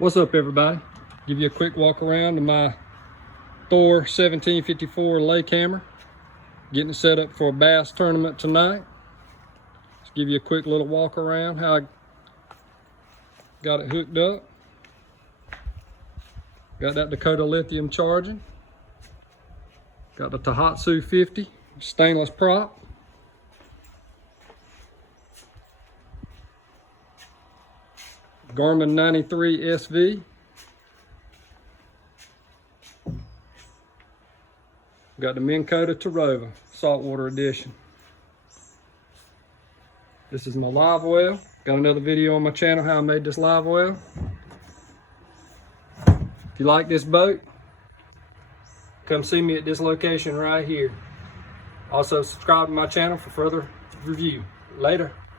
What's up, everybody? Give you a quick walk around to my Thor 1754 Lake Hammer. Getting it set up for a bass tournament tonight. Just give you a quick little walk around how I got it hooked up. Got that Dakota lithium charging. Got the Tohatsu 50 stainless prop. Garmin 93 SV. Got the Minn Kota Tarova saltwater edition. This is my live well. Got another video on my channel how I made this live well. If you like this boat, come see me at this location right here. Also subscribe to my channel for further review. Later.